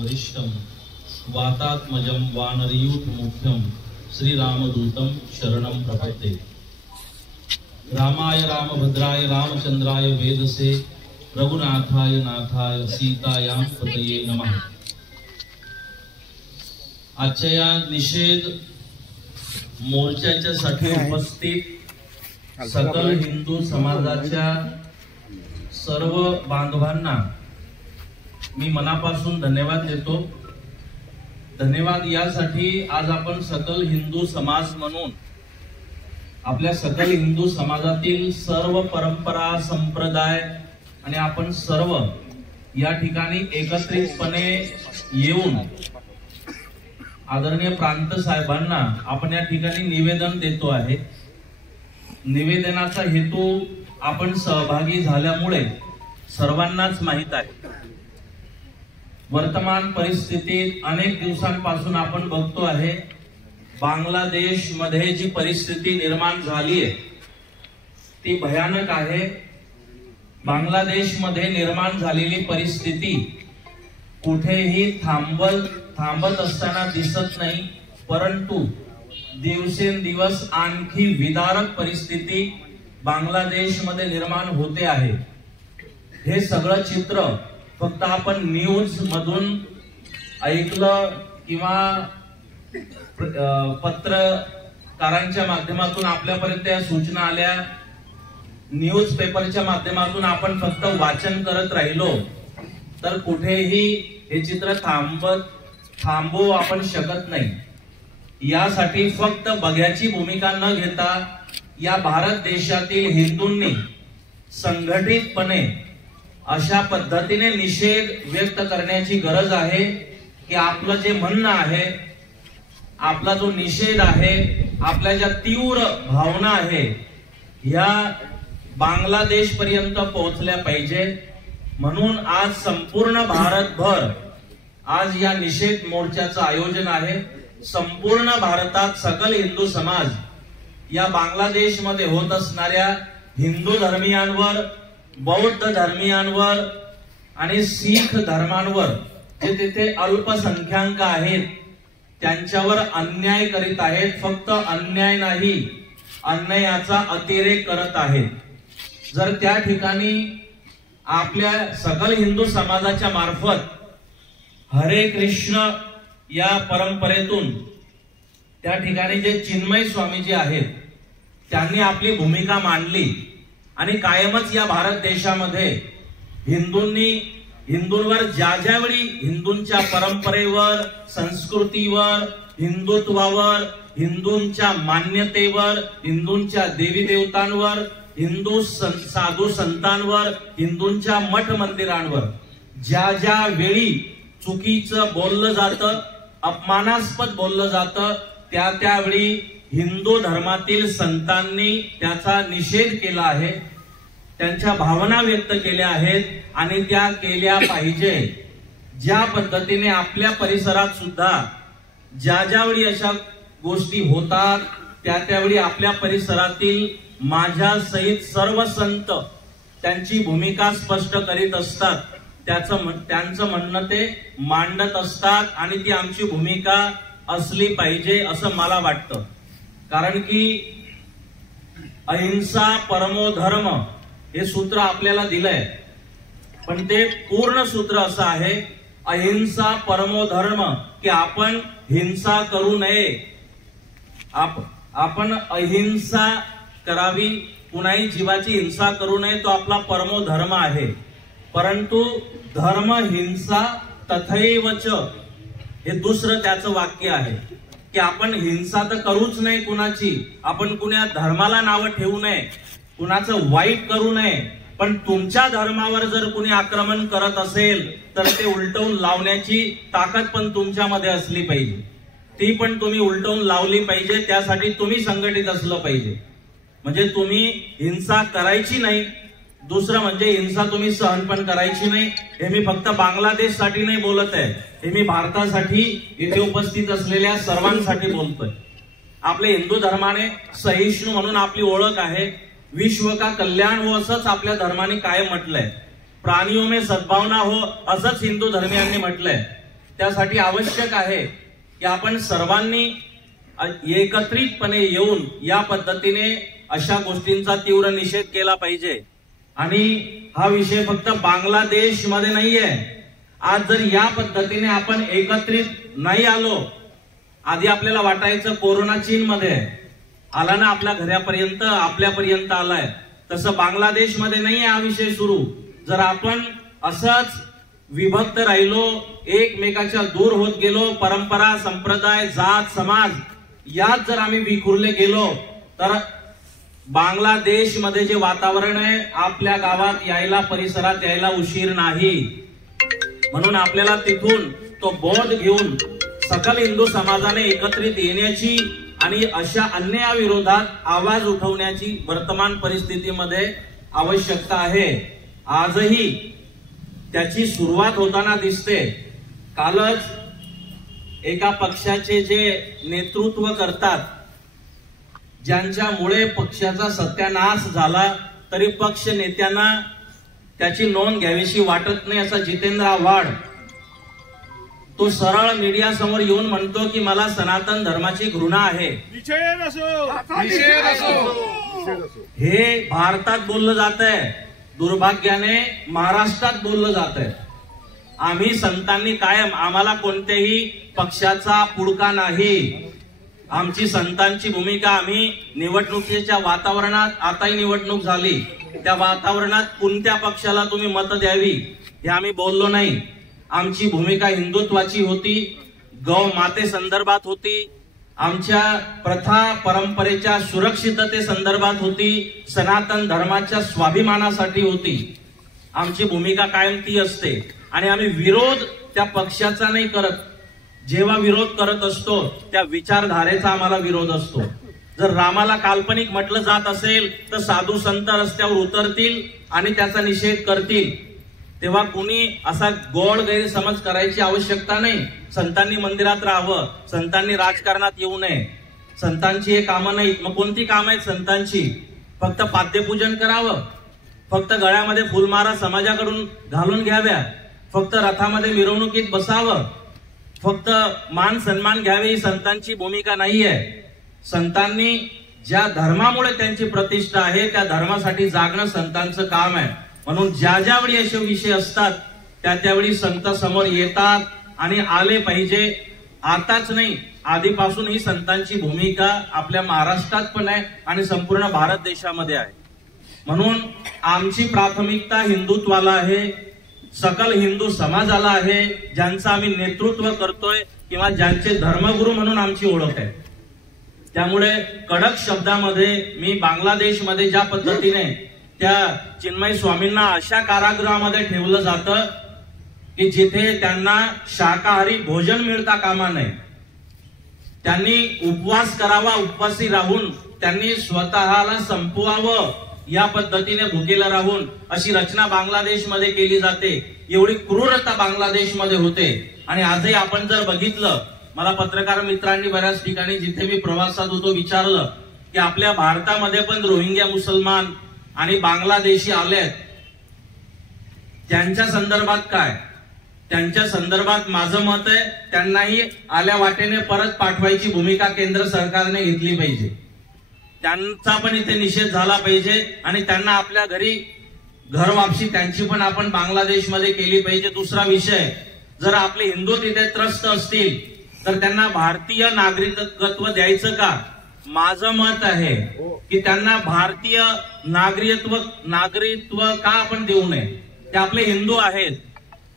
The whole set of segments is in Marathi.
वरिष्ठम वातात्मजं वानरयूथ मुख्यम श्रीरामदूतं शरणं प्रपद्ये। रामाय रामभद्राय रामचंद्राय वेदसे रघुनाथाय नाथाय सीतायां पतये नमः। आजच्या या निषेध मोर्चाच्या साठी उपस्थित सकल हिंदू समाजाच्या सर्व बांधवांना मी मनापासून धन्यवाद देतो। धन्यवाद यासाठी आज आपण सकल हिंदू समाज म्हणून आपल्या सकल हिंदू समाजातील सर्व परंपरा संप्रदाय आणि आपण सर्व या ठिकाणी एकत्रितपणे येऊन आदरणीय प्रांत साहेबांना आपण या ठिकाणी निवेदन देतो आहे। निवेदनाचा हेतू आपण सहभागी झाल्यामुळे सर्वांनाच माहित आहे। वर्तमान परिस्थितीत अनेक दिवसांपासून आपण बघतो आहे बांगलादेश मध्ये जी परिस्थिती निर्माण झाली आहे ती भयानक आहे। बांगलादेश मध्ये निर्माण झालेली परिस्थिती कुठेही थांबत असताना दिसत नाही, परंतु दिवसेंदिवस आणखी विदारक परिस्थिती बांगलादेश मध्ये निर्माण होते आहे। हे सगळं चित्र फक्त आपण न्यूज मधून ऐकलं किंवा पत्रकारांच्या माध्यमातून आपल्यापर्यंत या सूचना आल्या, न्यूज पेपरच्या माध्यमातून आपण फक्त वाचन करत राहिलो तर कुठेही हे चित्र थांबवू आपण शकत नाही। यासाठी फक्त बघ्याची भूमिका न घेता या भारत देशातील हिंदूंनी संघटितपणे अशा पद्धतीने निषेध व्यक्त करण्याची गरज आहे की आपलं जे म्हणणं आहे, आपला जो निषेध आहे, आपल्या ज्या तीव्र भावना आहे या बांगलादेश पर्यंत पोहोचल्या पाहिजे। म्हणून आज संपूर्ण भारतभर आज या निषेध मोर्चाचं आयोजन आहे। संपूर्ण भारतात सकल हिंदू समाज या बांगलादेश मध्ये होत असणाऱ्या हिंदू धर्मीयांवर, बौद्ध धर्मीयांवर आणि शीख धर्मांवर जे तिथे अल्पसंख्याक आहेत त्यांच्यावर अन्याय करीत आहेत। फक्त अन्याय नाही, अन्यायाचा अतिरेक करत आहेत। जर त्या ठिकाणी आपल्या सकल हिंदू समाजाच्या मार्फत हरे कृष्ण या परंपरेतून त्या ठिकाणी जे चिन्मय स्वामीजी आहेत त्यांनी आपली भूमिका मांडली आणि कायमच या भारत देशामध्ये हिंदूंवर ज्यावेळी हिंदूंच्या परंपरेवर, संस्कृतीवर, हिंदुत्वावर, हिंदूंच्या मान्यतेवर, हिंदूंच्या देवी देवतांवर, हिंदू साधू संतांवर, हिंदूंच्या मठ मंदिरांवर ज्या वेळी चुकीचं बोललं जातं, अपमानास्पद बोललं जातं त्यावेळी हिंदू धर्मातील संतांनी त्याचा निषेध केला आहे, त्यांच्या भावना व्यक्त केल्या आहेत आणि त्या केल्या पाहिजे। ज्या पद्धतीने आपल्या परिसरात सुद्धा ज्यावेळी अशा गोष्टी होतात त्यावेळी आपल्या परिसरातील माझ्या सहित सर्व संत त्यांची भूमिका स्पष्ट करीत असतात, त्यांचं म्हणणं ते मांडत असतात आणि ती आमची भूमिका असली पाहिजे असं मला वाटतं। कारण की अहिंसा परमो धर्म हे सूत्र आपल्याला दिलंय, पण ते पूर्ण सूत्र असं आहे अहिंसा परमो धर्म की आपण हिंसा करू नये, आपण अहिंसा करावी, कुणाही जीवाची हिंसा करू नये, तो आपला परमो धर्म आहे। परंतु धर्म हिंसा तथैवच हे दुसरं त्याचं वाक्य आहे की आपण हिंसा तर करूच नये कुणाची, आपण कुणा धर्माला नावं ठेवू नये, कुणाचं वाईट करू नये, पण तुमच्या धर्मावर जर कुणी आक्रमण करत असेल तर ते उलटवून लावण्याची ताकद पण तुमच्यामध्ये असली पाहिजे, ती पण तुम्ही उलटवून लावली पाहिजे। त्यासाठी तुम्ही संघटित असलं पाहिजे। म्हणजे तुम्ही हिंसा करायची नाही, दुसरं म्हणजे हिंसा तुम्ही सहन पण करायची नाही। हे मी फक्त बांगलादेश साठी नाही बोलत आहे, हे मी भारतासाठी इथे उपस्थित असलेल्या सर्वांसाठी बोलतोय। आपल्या हिंदू धर्माने सहिष्णू म्हणून आपली ओळख आहे, विश्व का कल्याण हो असंच आपल्या धर्माने कायम म्हटलंय, प्राणियों में सद्भावना हो असंच हिंदू धर्मियांनी म्हटलंय। त्यासाठी आवश्यक आहे की आपण सर्वांनी एकत्रितपणे येऊन या पद्धतीने अशा गोष्टींचा तीव्र निषेध केला पाहिजे। आणि हा विषय फक्त बांगलादेश मध्ये नाहीये। आज जर या पद्धतीने आपण एकत्रित नाही आलो, आधी आपल्याला वाटायचं कोरोना चीनमध्ये आला ना आपल्या घरापर्यंत आपल्यापर्यंत आलाय, तसं बांगलादेशमध्ये नाही हा विषय सुरू। जर आपण असंच विभक्त राहिलो, एकमेकाच्या दूर होत गेलो, परंपरा संप्रदाय जात समाज यात जर आम्ही विखुरले गेलो तर बांगलादेश मध्ये जे वातावरण आहे आपल्या गावात यायला परिसरात यायला उशीर नाही। म्हणून आपल्याला तिथून तो बोध घेऊन सकल हिंदू समाजाने एकत्रित येण्याची आणि अशा अन्यायाविरोधात आवाज उठवण्याची वर्तमान परिस्थितीमध्ये आवश्यकता आहे। आजही त्याची सुरुवात होताना दिसते। कालच एका पक्षाचे जे नेतृत्व करतात, ज्यांच्यामुळे पक्षाचा सत्यानाश झाला तरी पक्ष नेत्यांना त्याची नोंद घ्यावीशी वाटत नाही, असा जितेंद्र आव्हाड तो सरळ मीडिया समोर येऊन म्हणतो की मला सनातन धर्माची घृणा आहे। हे भारतात बोललं जात आहे, दुर्भाग्याने महाराष्ट्रात बोललं जात आहे। आम्ही संतांनी कायम, आम्हाला कोणत्याही पक्षाचा पुडका नाही। आमची संतांची भूमिका, आम्ही निवडणुकीच्या वातावरणात, आताही निवडणूक झाली त्या वातावरणात कोणत्या पक्षाला तुम्ही मत द्यावी हे आम्ही बोललो नाही। आमची भूमिका हिंदुत्वाची होती, गौ माते संदर्भात होती, आमच्या प्रथा परंपरेच्या सुरक्षितते संदर्भात होती, सनातन धर्माच्या स्वाभिमानासाठी होती। आमची भूमिका कायम ती असते आणि आम्ही विरोध त्या पक्षाचा नाही करत। जेव्हा विरोध करत असतो त्या विचारधारेचा आम्हाला विरोध असतो। जर रामाला काल्पनिक म्हटलं जात असेल तर साधू संत रस्त्यावर उतरतील आणि त्याचा निषेध करतील, तेव्हा कुणी असा गोड गैरसमज करायची आवश्यकता नाही। संतांनी मंदिरात राहावं, संतांनी राजकारणात येऊ नये, संतांची हे कामं नाहीत। मग कोणती कामं आहेत संतांची? फक्त पाद्यपूजन करावं, फक्त गळ्यामध्ये फुलमाळा समाजाकडून घालून घ्याव्या, फक्त रथामध्ये मिरवणुकीत बसावं, फक्त मान सन्मान घ्यावे ही संतांची भूमिका नाहीये। संतांनी ज्या धर्मामुळे त्यांची प्रतिष्ठा आहे त्या धर्मासाठी जागणं संतांचं काम आहे। म्हणून ज्या ज्यावेळी असे विषय असतात त्या त्यावेळी संत समोर येतात आणि आले पाहिजे। आताच नाही, आधीपासून ही संतांची भूमिका आपल्या महाराष्ट्रात पण आहे आणि संपूर्ण भारत देशामध्ये आहे। म्हणून आमची प्राथमिकता हिंदुत्वाला आहे, सकल हिंदू समाजाला आहे, ज्यांचं आम्ही नेतृत्व करतोय किंवा ज्यांचे धर्मगुरू म्हणून आमची ओळख आहे। त्यामुळे कडक शब्दामध्ये मी बांगलादेशमध्ये ज्या पद्धतीने त्या चिन्मय स्वामींना अशा कारागृहामध्ये ठेवलं जातं की जिथे त्यांना शाकाहारी भोजन मिळता कामा नये, त्यांनी उपवास करावा, उपवासी राहून त्यांनी स्वतःला संपवावं, या पद्धतीने भुकेला राहून अशी रचना बांगलादेशमध्ये केली जाते। एवढी क्रूरता बांगलादेशमध्ये होते। आणि आजही आपण जर बघितलं, मला पत्रकार मित्रांनी बऱ्याच ठिकाणी जिथे मी प्रवासात होतो विचारलं की आपल्या भारतामध्ये पण रोहिंग्या मुसलमान आणि बांगलादेशी आलेत, त्यांच्या संदर्भात काय? त्यांच्या संदर्भात माझं मत आहे त्यांनाही आल्या वाटेने परत पाठवायची भूमिका केंद्र सरकारने घेतली पाहिजे। त्यांचा पण इथे निषेध झाला पाहिजे आणि त्यांना आपल्या घरी घर वापसी त्यांची पण आपण बांगलादेशमध्ये केली पाहिजे। दुसरा विषय, जर आपले हिंदू तिथे त्रस्त असतील तर त्यांना भारतीय नागरिकत्व द्यायचं का? माझं मत आहे की त्यांना भारतीय नागरिकत्व का आपण देऊ नये? ते आपले हिंदू आहेत,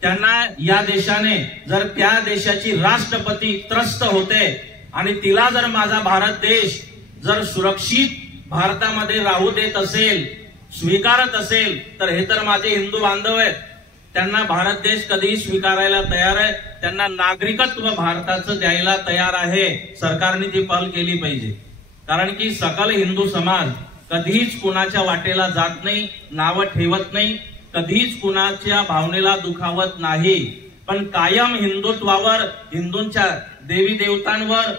त्यांना या देशाने, जर त्या देशाची राष्ट्रपती त्रस्त होते आणि तिला जर माझा भारत देश जर सुरक्षित भारतामध्ये राहू देत असेल, स्वीकारत असेल, तर हे तर माझे हिंदू बांधव आहेत, त्यांना भारत देश कधीही स्वीकारायला तयार आहे, त्यांना नागरिकत्व भारताचं द्यायला तयार आहे। सरकारने ती पहल केली पाहिजे, कारण की सकल हिंदू समाज कधीच कुणाच्या वाटेला जात नाही, नावं ठेवत नाही, कधीच कुणाच्या भावनेला दुखावत नाही, पण कायम हिंदुत्वावर, हिंदूंच्या देवी देवतांवर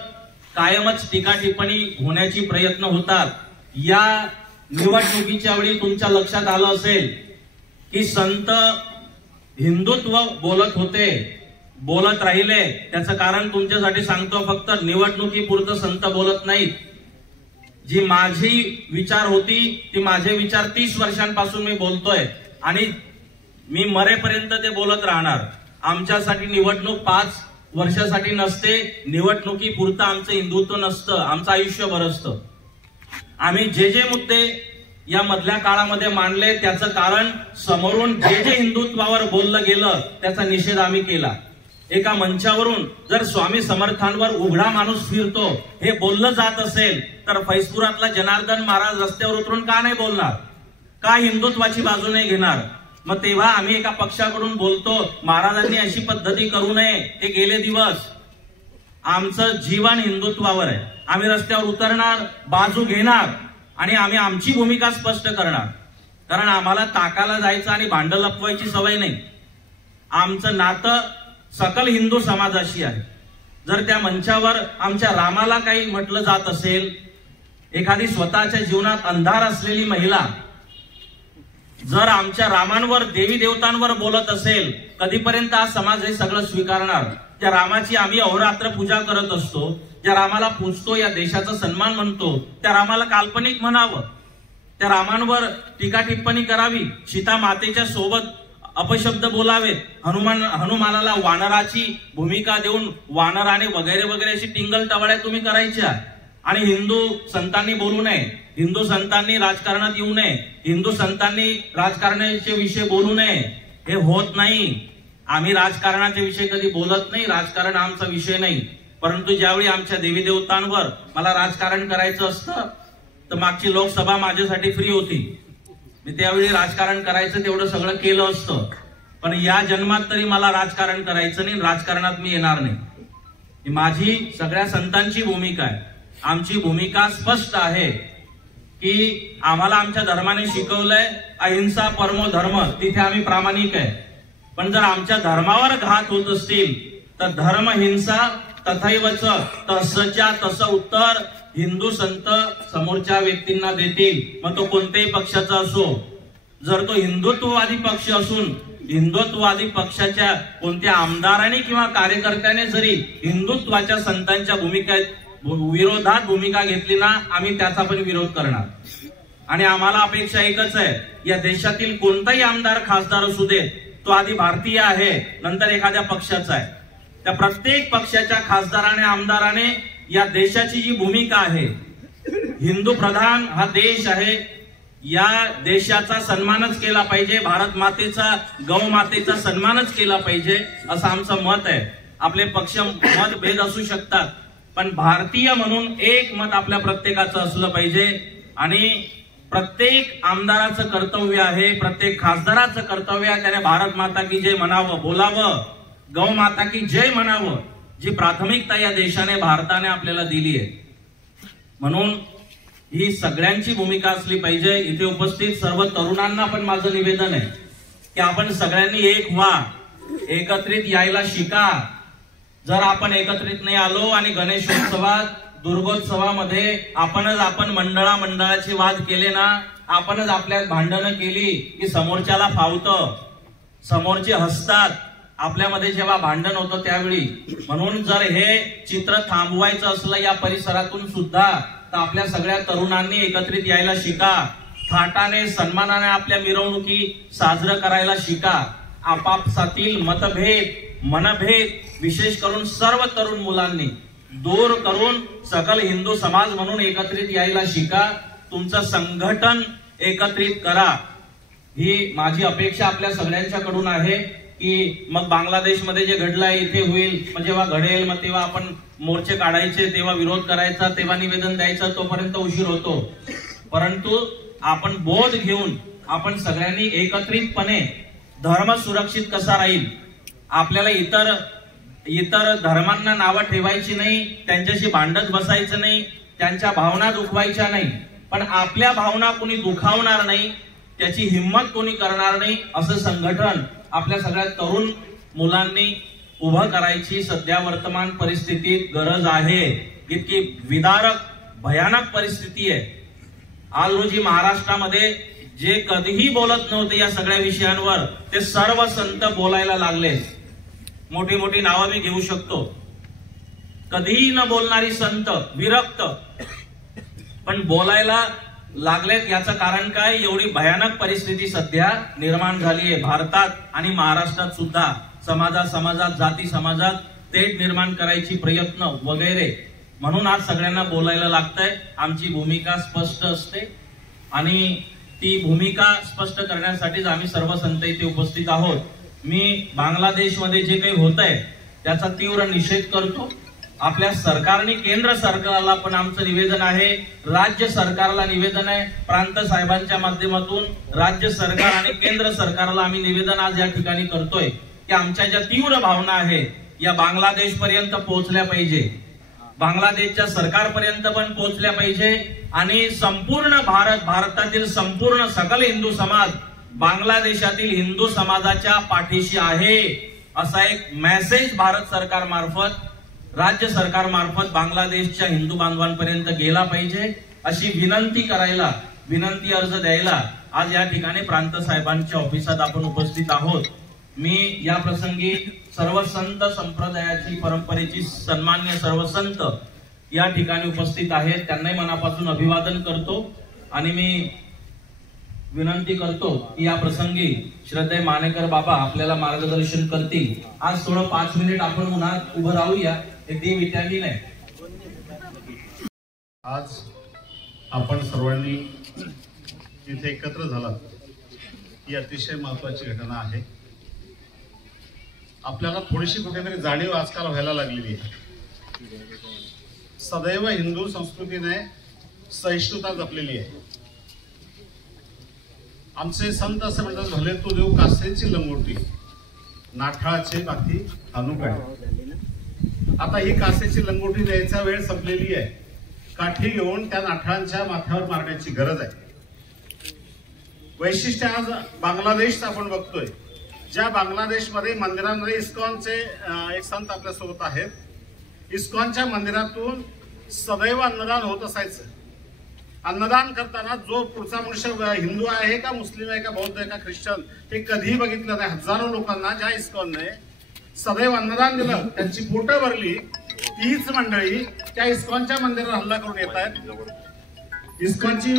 कायमच टीका टिप्पणी होण्याची प्रयत्न होतात। या निवडणुकीच्या वेळी तुमच्या लक्षात आलं असेल की संत हिंदुत्व बोलत होते, बोलत राहिले त्याचं कारण तुमच्यासाठी सांगतो, फक्त निवडणुकीपुरतं संत बोलत नाहीत. जी माझी विचार होती ती माझे विचार 30 वर्षांपासून मी बोलतोय आणि मी मरेपर्यंत ते बोलत राहणार. आमच्यासाठी निवडणूक 5 वर्षासाठी नसते, निवडणुकीपुरतं आमचं हिंदुत्व नसतं, आमचं आयुष्यभर असतं. आम्ही जे जे मुद्दे या मधल्या काळामध्ये मांडले त्याचं कारण समोरून जे जे हिंदुत्वावर बोललं गेलं त्याचा निषेध आम्ही केला. एका मंचावरून जर स्वामी समर्थांवर उघडा माणूस फिरतो हे बोललं जात असेल तर फैजपुरातला जनार्दन महाराज रस्त्यावर उतरून का नाही बोलणार, का हिंदुत्वाची बाजू नाही घेणार? मग तेव्हा आम्ही एका पक्षाकडून बोलतो महाराजांनी अशी पद्धती करू नये, हे गेले दिवस. आमचं जीवन हिंदुत्वावर आहे. आम्ही रस्त्यावर उतरणार, बाजू घेणार आणि आम्ही आमची भूमिका स्पष्ट करणार. कारण आम्हाला ताकाला जायचं आणि भांडं लपवायची सवय नाही. आमचं नातं सकल हिंदू समाजाशी आहे. जर त्या मंचावर आमच्या रामाला काही म्हटलं जात असेल, एखादी स्वतःच्या जीवनात अंधार असलेली महिला जर आमच्या रामांवर देवी देवतांवर बोलत असेल, कधीपर्यंत हा समाज हे सगळं स्वीकारणार? त्या रामाची आम्ही अहोरात्र पूजा करत असतो, ज्या रामाला पूजतो, या देशाचा सन्मान म्हणतो, त्या रामाला काल्पनिक म्हणावं, त्या रामांवर टीका टिप्पणी करावी, सीता मातेच्या सोबत अपशब्द बोलावेत, हनुमानाला वानराची भूमिका देऊन वानराने वगैरे वगैरे अशी टिंगल टवाळ्या तुम्ही करायच्या. आणि हिंदू संतांनी बोलू नये, हिंदू संतांनी राजकारणात येऊ नये, हिंदू संतांनी राजकारणाचे विषय बोलू नये, हे होत नाही. आम्ही राजकारणाचे विषय कधी बोलत नाही, राजकारण आमचा विषय नाही. परंतु ज्यावेळी आमच्या देवी देवतांवर मला राजकारण करायचं असतं तर मागची लोकसभा माझ्यासाठी फ्री होती, मी त्यावेळी राजकारण करायचं तेवढं सगळं केलं असतं. पण या जन्मात तरी मला राजकारण करायचं नाही, राजकारणात मी येणार नाही. ही माझी सगळ्या संतांची भूमिका आहे. आमची भूमिका स्पष्ट आहे की आम्हाला आमच्या धर्माने शिकवलंय अहिंसा परमो धर्म, तिथे आम्ही प्रामाणिक आहे. पण जर आमच्या धर्मावर घात होत असतील तर धर्म हिंसा तथैवच, तसच्या तसं उत्तर हिंदू संत समोरच्या व्यक्तींना देतील, मग तो कोणत्याही पक्षाचा असो. जर तो हिंदुत्ववादी पक्ष असून हिंदुत्ववादी पक्षाच्या कोणत्या आमदाराने किंवा कार्यकर्त्याने जरी हिंदुत्वाच्या संतांच्या विरोधात भूमिका घेतली ना, आम्ही त्याचा पण विरोध करणार. आणि आम्हाला अपेक्षा एकच आहे, या देशातील कोणताही आमदार खासदार असू दे, तो आधी भारतीय आहे, नंतर एखाद्या पक्षाचा आहे. त्या प्रत्येक पक्षाच्या खासदाराने आमदाराने या देशाची जी भूमिका आहे, हिंदू प्रधान हा देश आहे, या देशाचा सन्मानच केला पाहिजे, भारत मातेचा गौ मातेचा सन्मानच केला पाहिजे असं आमचं मत आहे. आपले पक्ष मतभेद असू शकतात, पण भारतीय म्हणून एक मत आपल्या प्रत्येकाचं असलं पाहिजे. आणि प्रत्येक आमदाराचं कर्तव्य आहे, प्रत्येक खासदाराचं कर्तव्य आहे, त्याने भारत माता की जय म्हणावं, बोलावं, गौ माता की जय म्हणावं. जी प्राथमिकता या देशाने भारताने आपल्याला दिली आहे, म्हणून ही सगळ्यांची भूमिका असली पाहिजे. इथे उपस्थित सर्व तरुणांना पण माझं निवेदन आहे की आपण सगळ्यांनी एक व्हा, एकत्रित यायला शिका. जर आपण एकत्रित नाही आलो आणि गणेशोत्सवात दुर्गोत्सवामध्ये आपण मंडळाचे वाद केले ना, आपणच आपल्यात भांडणं केली की समोरच्याला फावतं, समोरचे हसतात. आपल्यामध्ये जेव्हा भांडण होतं त्यावेळी, म्हणून जर हे चित्र थांबवायचं असलं या परिसरातून सुद्धा तर आपल्या सगळ्या तरुणांनी एकत्रित यायला शिका. थाटाने सन्मानाने आपल्या मिरवणुकी साजरं करायला शिका. आपापसातील मतभेद मनभेद विशेष करून सर्व तरुण मुलांनी दूर करून सकल हिंदू समाज म्हणून एकत्रित यायला शिका. तुमचं संघटन एकत्रित करा, ही माझी अपेक्षा आपल्या सगळ्यांच्याकडून आहे. की मग बांगलादेशमध्ये जे घडलंय इथे होईल, मग जेव्हा घडेल मग तेव्हा आपण मोर्चे काढायचे, तेव्हा विरोध करायचा, तेव्हा निवेदन द्यायचं, तोपर्यंत उशीर होतो. परंतु आपण बोध घेऊन आपण सगळ्यांनी एकत्रितपणे धर्म सुरक्षित कसा राहील, आपल्याला इतर धर्मांना नावं ठेवायची नाही, त्यांच्याशी भांडत बसायचं नाही, त्यांच्या भावना दुखवायच्या नाही, पण आपल्या भावना कोणी दुखावणार नाही, त्याची हिंमत कोणी करणार नाही, असं संघटन आपल्या सगळ्या तरुण मुलांनी उभं करायची सध्या वर्तमान परिस्थितीत गरज आहे. इतकी विदारक भयानक परिस्थिती आहे. आज रोजी महाराष्ट्रामध्ये जे कधीही बोलत नव्हते या सगळ्या विषयांवर, ते सर्व संत बोलायला लागले. मोठी मोठी नावं मी घेऊ शकतो. कधीही न बोलणारी संत, विरक्त, पण बोलायला लागलेत. याचं कारण काय? एवढी भयानक परिस्थिती सध्या निर्माण झाली आहे भारतात आणि महाराष्ट्रात सुद्धा. समाजात जाती समाजात तेढ निर्माण करायची प्रयत्न वगैरे. म्हणून आज सगळ्यांना बोलायला लागतंय. आमची भूमिका स्पष्ट असते आणि ती भूमिका स्पष्ट करण्यासाठीच आम्ही सर्व संत इथे उपस्थित आहोत. मी बांगलादेशमध्ये जे काही होत आहे त्याचा तीव्र निषेध करतो. आपल्या सरकारने, केंद्र सरकारला पण आमचं निवेदन आहे, राज्य सरकारला निवेदन आहे, प्रांत साहेबांच्या माध्यमातून राज्य सरकार आणि केंद्र सरकारला आम्ही निवेदन आज या ठिकाणी करतोय की आमच्या ज्या तीव्र भावना आहे या बांगलादेश पर्यंत पोहोचल्या पाहिजे, बांगलादेशच्या सरकारपर्यंत पण पोहोचल्या पाहिजे आणि संपूर्ण भारतातील संपूर्ण सकल हिंदू समाज बांगलादेशातील हिंदू समाजाच्या पाठीशी आहे असा एक मेसेज भारत सरकार मार्फत, राज्य सरकार मार्फत बांगलादेशच्या हिंदू बांधवांपर्यंत गेला पाहिजे अशी विनंती अर्ज द्यायला आज या ठिकाणी प्रांत साहेबांच्या ऑफिसात आपण उपस्थित आहोत. मी या प्रसंगी सर्व संत संप्रदायाची, परंपरेची सन्मान्य सर्व संत या ठिकाणी उपस्थित आहेत, त्यांनाही मनापासून अभिवादन करतो आणि मी विनंती करतो की या प्रसंगी श्रद्धेय मानेकर बाबा आपल्याला मार्गदर्शन करतील. आज थोडं 5 मिनिट आपण उन्हात उभं राहूया. हे डी विटॅमिन आहे. आज आपण सर्वांनी इथे एकत्र झालात ही अतिशय महत्वाची घटना आहे. आपल्याला थोडीशी कुठेतरी जाणीव आजकाल व्हायला लागलेली आहे. सदैव हिंदू संस्कृतीने सहिष्णुता जपलेली आहे. आमचे संत असं म्हणतात, भले तो देव कासेची लंगोटी, नाठाळाचे माथी हानू काढे. आता ही कासेची लंगोटी द्यायचा वेळ संपलेली आहे. काठी घेऊन त्या नाठाळांच्या माथ्यावर मारण्याची गरज आहे. वैशिष्ट्य आज बांगलादेशचं आपण बघतोय. ज्या बांगलादेशमध्ये मंदिरांमध्ये इस्कॉनचे एक संत आपल्यासोबत आहेत. इस्कॉनच्या मंदिरातून सदैव अन्नदान होत असायचं. अन्नदान करताना जो पुढचा मनुष्य हिंदू आहे का, मुस्लिम आहे का, बौद्ध आहे का, ख्रिश्चन, हे कधीही बघितलं नाही. हजारो लोकांना ज्या इस्कॉनने सदैव अन्नदान दिलं, त्यांची पोटं भरली, तीच मंडळी त्या इस्कॉनच्या मंदिरावर हल्ला करून येत आहेत. इस्कॉनची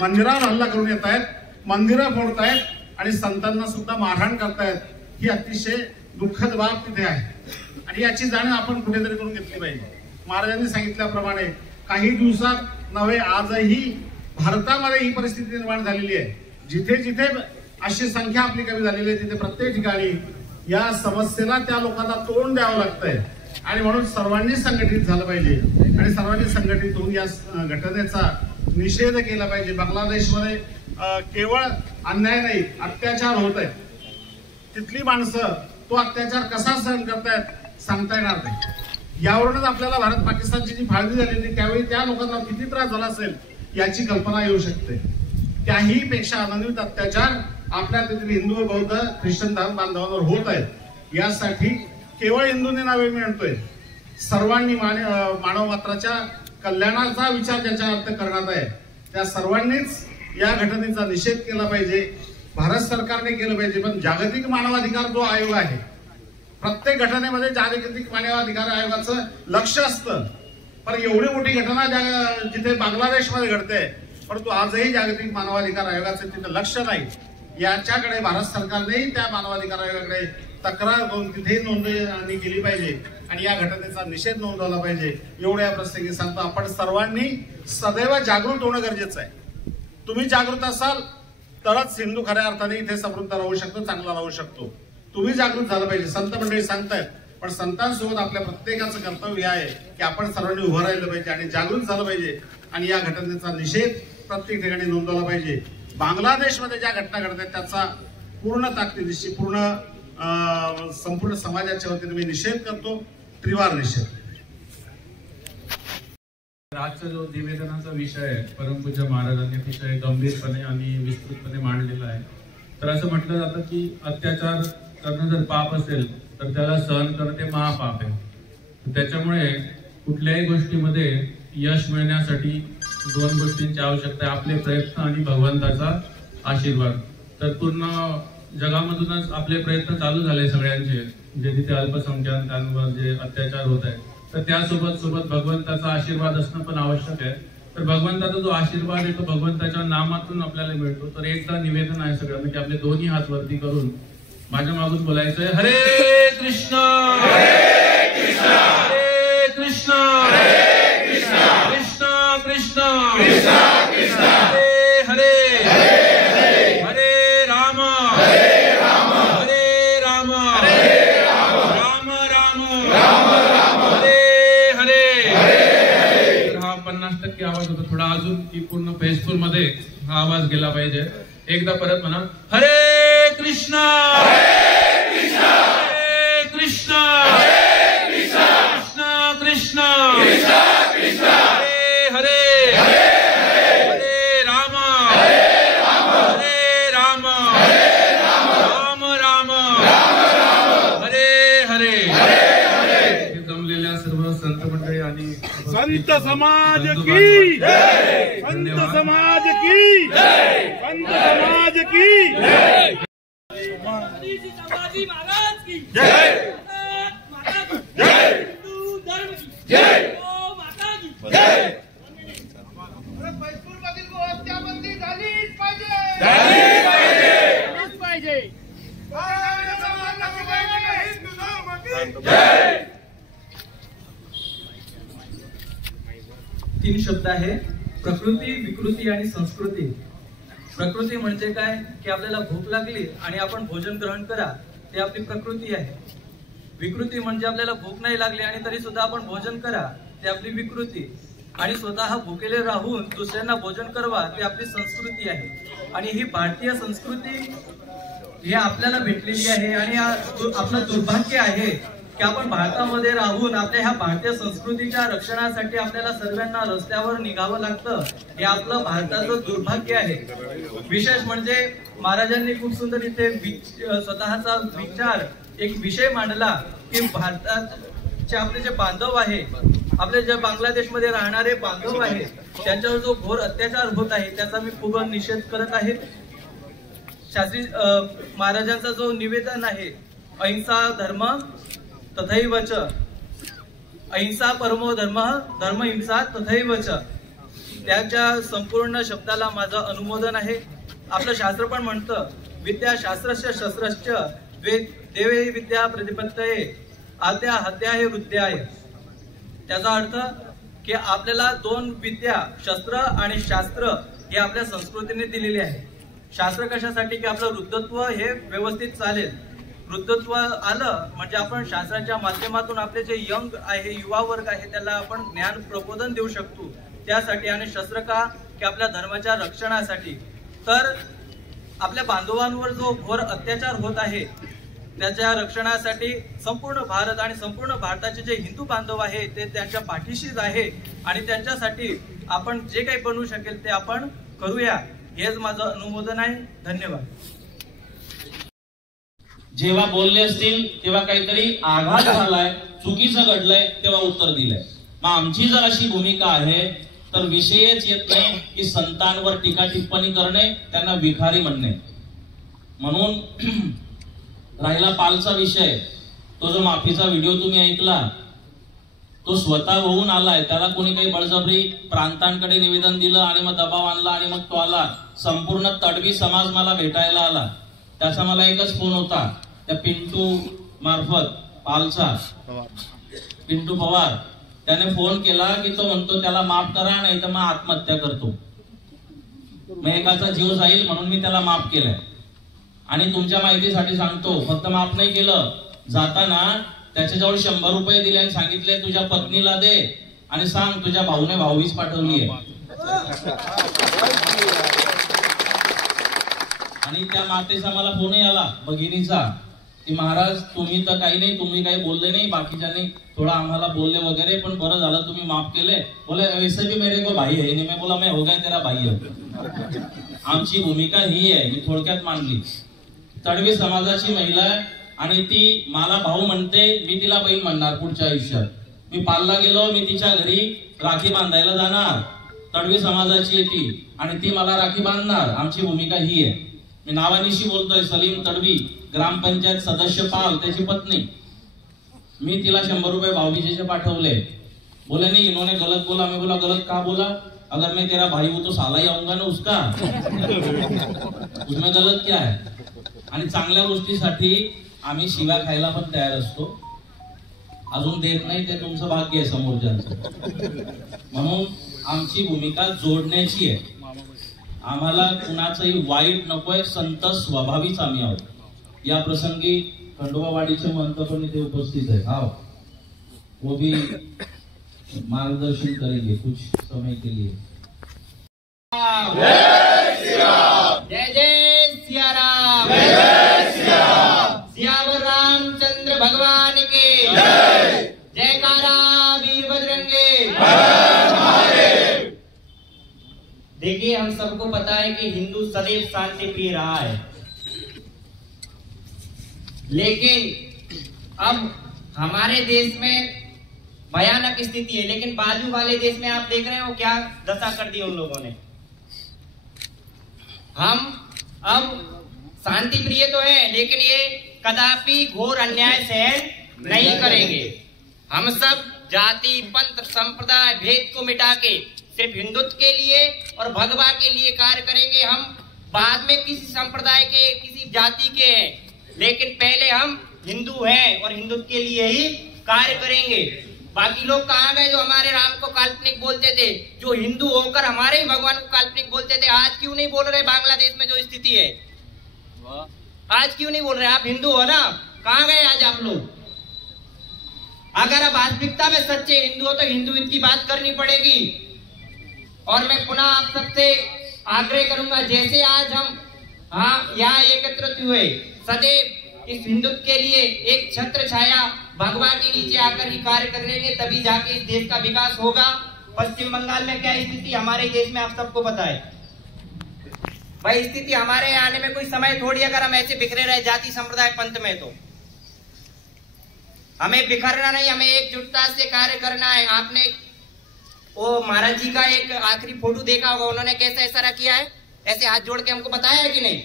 मंदिरावर हल्ला करून येत आहेत, मंदिरं फोडतायत आणि संतांना सुद्धा मारहाण करतायत. ही अतिशय दुःखद बाब तिथे आहे आणि याची जाणीव आपण कुठेतरी करून घेतली पाहिजे. महाराजांनी सांगितल्याप्रमाणे काही दिवसात नव्हे, आजही भारतामध्ये ही परिस्थिती निर्माण झालेली आहे. जिथे जिथे अशी संख्या आपली कमी झालेली आहे तिथे प्रत्येक ठिकाणी या समस्येला त्या लोकांना तोंड द्यावं लागतंय आणि म्हणून सर्वांनी संघटित झालं पाहिजे आणि सर्वांनी संघटित होऊन या घटनेचा निषेध केला पाहिजे. बांगलादेशमध्ये केवळ अन्याय नाही, अत्याचार होत आहे. तिथली माणसं तो अत्याचार कसा सहन करतायत सांगता येणार नाही. यावरूनच आपल्याला भारत पाकिस्तानची जी फाळणी झाली होती त्यावेळी त्या लोकांना किती त्रास झाला असेल याची कल्पना येऊ शकते. त्याही पेक्षा अनन्वित अत्याचार आपल्या तिथले हिंदू, बौद्ध, ख्रिश्चन धर्म बांधवांवर होत आहेत. यासाठी केवळ हिंदूंनी नावे मिळतोय, सर्वांनी मानव मात्राच्या कल्याणाचा विचार ज्याच्या अर्थ करण्यात आहे त्या सर्वांनीच या घटनेचा निषेध केला पाहिजे. भारत सरकारने केलं पाहिजे. पण जागतिक मानवाधिकार जो आयोग आहे, प्रत्येक घटनेमध्ये जागतिक मानवाधिकार आयोगाचं लक्ष असतं. पण एवढी मोठी घटना जिथे बांगलादेशमध्ये घडते परंतु आजही जागतिक मानवाधिकार आयोगाचं तिथे लक्ष नाही. याच्याकडे भारत सरकारनेही त्या मानवाधिकार आयोगाकडे तक्रार करून तिथे नोंदणी केली पाहिजे आणि या घटनेचा निषेध नोंदवला पाहिजे. एवढ्या प्रसंगी सांगतो, आपण सर्वांनी सदैव जागृत होणं गरजेचं आहे. तुम्ही जागृत असाल तरच हिंदू खऱ्या अर्थाने इथे समृद्ध राहू शकतो, चांगला राहू शकतो. तुम्ही जागृत झालं पाहिजे. संत मंडळी सांगतायत, पण संतांसोबत आपल्या प्रत्येकाचं कर्तव्य आहे की आपण सर्वांनी उभं राहिलं पाहिजे आणि जागृत झालं पाहिजे आणि या घटनेचा निषेध प्रत्येक ठिकाणी नोंदवला पाहिजे. बांगलादेशमध्ये ज्या घटना घडतात त्याचा पूर्ण ताकदीनिशी संपूर्ण समाजाच्या वतीने मी निषेध करतो, त्रिवार निषेध. आजचा जो निवेदनाचा विषय आहे, परमपूज्य महाराजांनी अतिशय गंभीरपणे आणि विस्तृतपणे मांडलेला आहे. तर असं म्हटलं जातं की अत्याचार करणं जर पाप असेल तर त्याला सहन करणं ते महापाप आहे. त्याच्यामुळे कुठल्याही गोष्टीमध्ये यश मिळण्यासाठी 2 गोष्टींची आवश्यकता आहे, आपले प्रयत्न आणि भगवंताचा आशीर्वाद. तर पूर्ण जगामधूनच आपले प्रयत्न चालू झाले सगळ्यांचे. जे तिथे अल्पसंख्याकांवर जे अत्याचार होत आहे, तर त्यासोबत भगवंताचा आशीर्वाद असणं पण आवश्यक आहे. तर भगवंताचा जो आशीर्वाद आहे तो भगवंताच्या नामातून आपल्याला मिळतो. तर एकदा निवेदन आहे सगळ्यांना की आपले दोन्ही हात वरती करून माझ्या मागून बोलायचंय, हरे कृष्ण हरे कृष्ण हरे कृष्ण हरे कृष्ण कृष्ण कृष्ण कृष्ण कृष्ण हरे हरे हरे हरे राम हरे राम हरे राम हरे राम राम राम राम हरे हरे हरे. तर हा 50% आवाज होता, थोडा अजून की पूर्ण फेसफुल मध्ये हा आवाज गेला पाहिजे. एकदा परत म्हणा, हरे कृष्ण हरे कृष्ण हरे कृष्ण हरे कृष्ण कृष्ण कृष्ण कृष्ण कृष्ण हरे हरे हरे हरे राम हरे राम हरे राम हरे राम राम राम हरे हरे हरे. जमलेल्या सर्व संत मंडळी आणि संत समाज की जय, संत समाज की जय, संत समाज की जय, संभाजी महाराज की जय, माता की जय, हिंदू धर्म की जय, गौ माता की जय. पैसूरमधील गोहत्याबंदी झालीच पाहिजे. झाली पाहिजे. झालीच पाहिजे. हिंदू धर्म की जय. 3 शब्द आहे, प्रकृती, विकृती आणि संस्कृती. प्रकृती म्हणजे काय की आपल्याला भूक लागली आणि आपण भोजन ग्रहण करा, ते आपली प्रकृती आहे. विकृती म्हणजे आपल्याला भूक नाही लागली आणि तरी सुद्धा आपण भोजन करा, ते आपली विकृती. आणि स्वतः भुकेले राहून दुसऱ्यांना भोजन करवा, ते आपली संस्कृती आहे. आणि ही भारतीय संस्कृती ही आपल्याला भेटलेली आहे. आणि आपलं दुर्भाग्य आहे की आपण भारतामध्ये राहून आपल्या ह्या भारतीय संस्कृतीच्या रक्षणासाठी आपल्याला सर्वांना रस्त्यावर निघावं लागतं. हे आपलं भारताचं दुर्भाग्य आहे. विशेष म्हणजे महाराजांनी खूप सुंदर इथे स्वतःचा विचार एक विषय मांडला की भारताचे आपले जे बांधव आहे, आपले जे बांगलादेशमध्ये राहणारे बांधव आहे, त्यांच्यावर जो घोर अत्याचार होत आहे त्याचा मी खूप निषेध करत आहे. शास्त्री महाराजांचा जो निवेदन आहे, अहिंसा धर्म तथैव च, अहिंसा परमो धर्म धर्म हिंसा तथैव च, त्याच्या संपूर्ण शब्दाला माझं अनुमोदन आहे. आपलं शास्त्र पण म्हणतं, विद्या शास्त्रस्य शस्त्रश्च देवे विद्या प्रतिपत्तये आद्या हत्याय वृद्ध्याय. त्याचा अर्थ की आपल्याला 2 विद्या, शस्त्र आणि शास्त्र हे आपल्या संस्कृतीने दिलेले आहे. शास्त्र कशासाठी की आपलं वृद्धत्व हे व्यवस्थित चालेल. वृद्धत्व आलं म्हणजे आपण शास्त्राच्या माध्यमातून आपले जे यंग आहे, युवा वर्ग आहे, त्याला आपण ज्ञान प्रबोधन देऊ शकतो त्यासाठी. आणि शस्त्र का की आपल्या धर्माच्या रक्षणासाठी. तर आपल्या बांधवांवर जो घोर अत्याचार होत आहे त्याच्या रक्षणासाठी संपूर्ण भारत आणि संपूर्ण भारताचे जे हिंदू बांधव आहे ते त्यांच्या पाठीशीच आहे. आणि त्यांच्यासाठी आपण जे काही बनवू शकेल ते आपण करूया, हेच माझं अनुमोदन आहे. धन्यवाद. जेव्हा बोलले असतील तेव्हा काहीतरी आघात झालाय, चुकीचं घडलंय, तेव्हा उत्तर दिलंय. मग आमची जर अशी भूमिका आहे तर विषयच येत नाही की संतांवर टीका टिप्पणी करणे, त्यांना विखारी म्हणणे. म्हणून राहिला पालचा विषय, तो जो माफीचा व्हिडिओ तुम्ही ऐकला तो स्वतः होऊन आलाय. त्याला कोणी काही बळजबरी प्रांतांकडे निवेदन दिलं आणि मग दबाव आणला आणि मग तो आला. संपूर्ण तडवी समाज मला भेटायला आला. त्याचा मला एकच फोन होता, त्या पिंटू मार्फत पालचा पिंटू पवार, त्याने फोन केला की तो म्हणतो त्याला माफ करा नाही तर मग आत्महत्या करतो. मग एकाचा जीव जाईल म्हणून मी त्याला माफ केलंय. आणि तुमच्या माहितीसाठी सांगतो, फक्त माफ नाही केलं, जाताना त्याच्याजवळ 100 रुपये दिले आणि सांगितले तुझ्या पत्नीला दे आणि सांग तुझ्या भाऊने भाऊवीस पाठवली आहे. आणि त्या मातेचा मला फोनही आला, भगिनीचा, की महाराज तुम्ही तर काही नाही, तुम्ही काही बोलले नाही, बाकीच्यांनी थोडा आम्हाला बोलले वगैरे, पण बरं झालं तुम्ही माफ केले. बोले वैसे भी मेरे को भाई है. मैं बोला मैं हो गया तेरा भाई है. आमची भूमिका ही आहे, मी थोडक्यात मांडली. तडवी समाजाची महिला आहे आणि ती मला भाऊ म्हणते, मी तिला बहीण म्हणणार पुढच्या आयुष्यात. मी पालला गेलो, मी तिच्या घरी राखी बांधायला जाणार, तडवी समाजाची आहे ती आणि ती मला राखी बांधणार. आमची भूमिका ही आहे. मी नावानिशी बोलतोय, सलीम तडवी, ग्रामपंचायत सदस्य पाल, त्याची पत्नी. मी तिला 100 रुपये भाऊबीजेचे पाठवले. बोले नहीं इन्होंने गलत बोला. मैं बोला गलत कहा बोला? अगर मैं तेरा भाई हूं तो साला ही आऊंगा ना उसका. उसमें गलत क्या है? आणि चांगल्या गोष्टीसाठी आम्ही शिव्या खायला पण तयार असतो. अजून देत नाही ते तुमचं भाग्य आहे समोरच्यांचं. म्हणून आमची भूमिका जोडण्याची आहे. आम्हाला कुणाचंही वाईट नकोय. संत स्वभावीच आम्ही आहोत. या प्रसंगी खंडोबावाडीचे महंत पण इथे उपस्थित आहे. आओ वो भी मार्गदर्शन करेंगे कुछ समय के लिए. जय जय सिया राम, जय जय सिया राम, सियावर रामचंद्र भगवान के जय. जयकारा वीर बजरंगे. देखिए हम सबको पता है कि हिंदू सदैव शांति प्रिय रहा है, लेकिन अब हमारे देश में भयानक स्थिति है. लेकिन बाजू वाले देश में आप देख रहे हैं वो क्या दशा कर दी उन लोगों ने. हम अब शांति प्रिय तो है, लेकिन ये कदापि घोर अन्याय सहन नहीं करेंगे. हम सब जाति पंथ संप्रदाय भेद को मिटा के सिर्फ हिंदुत्व के लिए और भगवा के लिए कार्य करेंगे. हम बाद में किसी संप्रदाय के किसी जाति के हैं, लेकिन पहले हम हिंदू हैं और हिंदुत्व के लिए ही कार्य करेंगे. बाकी लोग कहाँ गए जो हमारे राम को काल्पनिक बोलते थे, जो हिंदू होकर हमारे ही भगवान को काल्पनिक बोलते थे. आज क्यों नहीं बोल रहे? बांग्लादेश में जो स्थिति है, आज क्यों नहीं बोल रहे? आप हिंदू हो ना, कहाँ गए आज आप लोग? अगर आप वास्तविकता में सच्चे हिंदू हो तो हिंदुत्व की बात करनी पड़ेगी. और मैं पुनः आप सबसे आग्रह करूंगा, जैसे आज हम यहाँ एकत्रित हुए, सदैव इस हिंदुत्व के लिए एक छत्र छाया भगवा के नीचे आकर ही कार्य करेंगे, तभी जाके इस देश का विकास होगा. पश्चिम बंगाल में क्या स्थिति हमारे देश में आप सबको पता है भाई. स्थिति हमारे आने में कोई समय थोड़ी. अगर हम ऐसे बिखरे रहे जाति संप्रदाय पंथ में, तो हमें बिखरना नहीं, हमें एकजुटता से कार्य करना है. आपने वो महाराज जी का एक आखिरी फोटो देखा होगा, उन्होंने कैसा इशारा किया है, ऐसे हाथ जोड़ के हमको बताया है कि नहीं.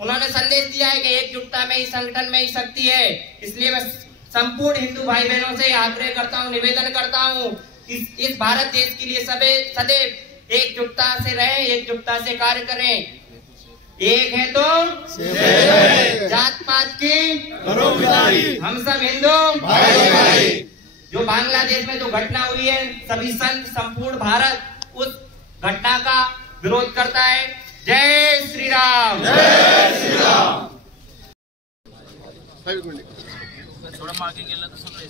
उन्होंने संदेश दिया है कि एकजुटता में ही, संगठन में ही शक्ति है. इसलिए मैं संपूर्ण हिंदू भाई बहनों से आग्रह करता हूँ, निवेदन करता हूँ, इस भारत देश के लिए सदैव एकजुटता से रहें, एकजुटता से कार्य करें. एक है तो जात पात की हम सब हिंदू भाई. जो बांग्लादेश में जो घटना हुई है, सभी संत संपूर्ण भारत उस घटना का विरोध करता है. जय श्री राम, जय श्री राम. थोड़ा मागे गेला तर सगळे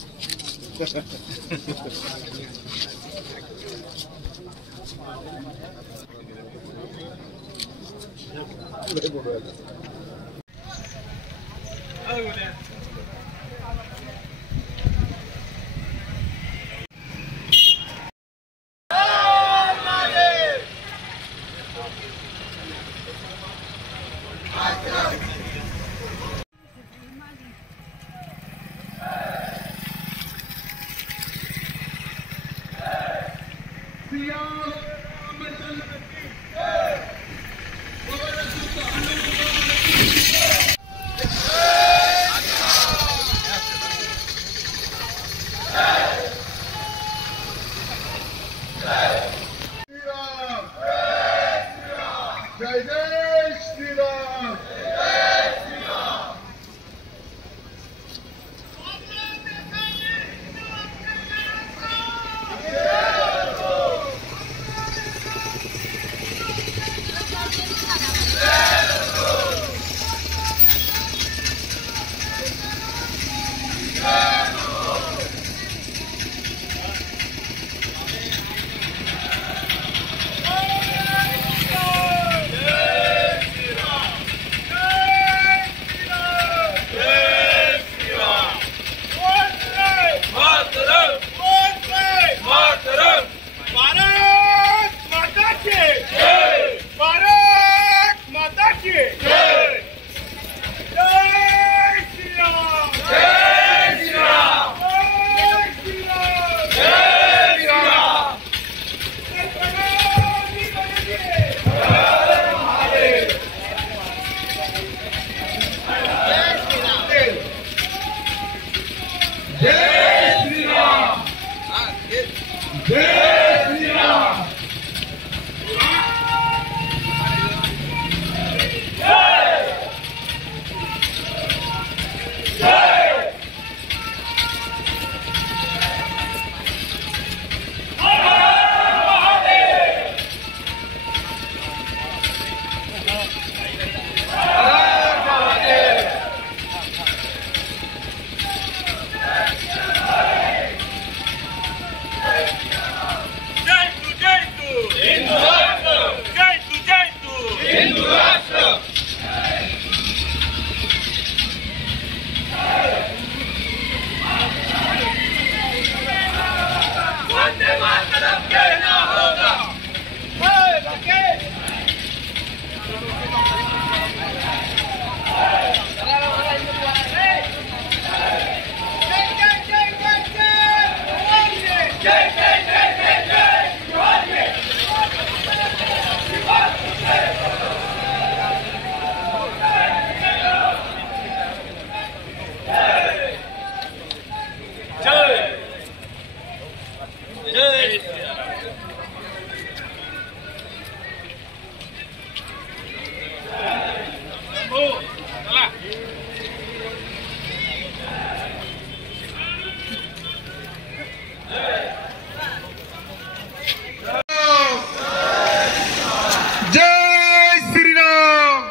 जय श्रीराम।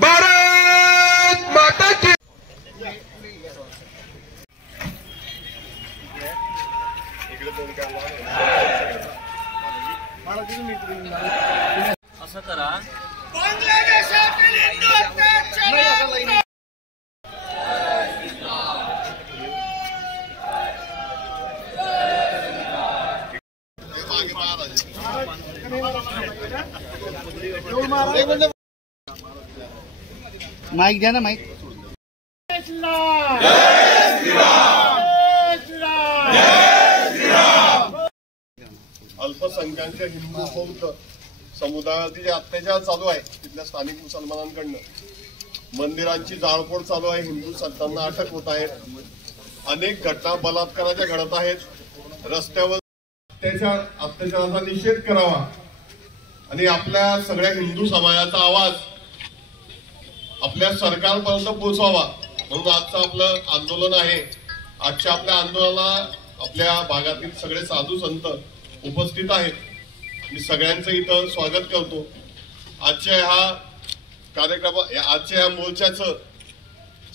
भारत माता की। असं करा, माईक द्या ना, माईक. अल्पसंख्याक हिंदू बौद्ध समुदायावरती जे अत्याचार चालू आहे तिथल्या स्थानिक मुसलमानांकडनं, मंदिरांची जाळपोळ चालू आहे, हिंदू संतांना अटक होत आहे, अनेक घटना बलात्काराच्या घडत आहेत. रस्त्यावर अत्याचाराचा निषेध करावा आणि आपल्या सगळ्या हिंदू समाजाचा आवाज आपल्या सरकारपर्यंत पोहोचवावा म्हणून आजचं आपलं आंदोलन आहे. आजच्या आपल्या आंदोलनाला आपल्या भागातील सगळे साधू संत उपस्थित आहेत. मी सगळ्यांचं इथं स्वागत करतो. आजच्या ह्या कार्यक्रम, आजच्या ह्या मोर्चाचं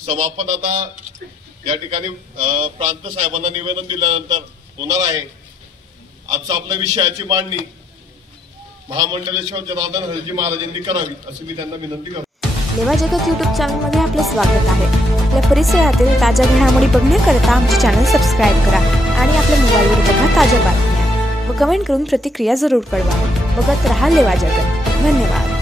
समापन आता या ठिकाणी प्रांत साहेबांना निवेदन दिल्यानंतर होणार आहे. आजचा आपल्या विषयाची मांडणी महामंडलेश्वर जनार्दन हरजी महाराजांनी करावी अशी मी त्यांना विनंती करतो. लेवा जगत यूट्यूब चॅनलमध्ये आपले स्वागत आहे. आपल्या परिसरातील ताज्या घडामोडी बघण्याकरता आमचे चॅनल सबस्क्राईब करा आणि आपल्या मोबाईलवर बघा ताज्या बातम्या व कमेंट करून प्रतिक्रिया जरूर कळवा. बघत रहा लेवा जगत. धन्यवाद.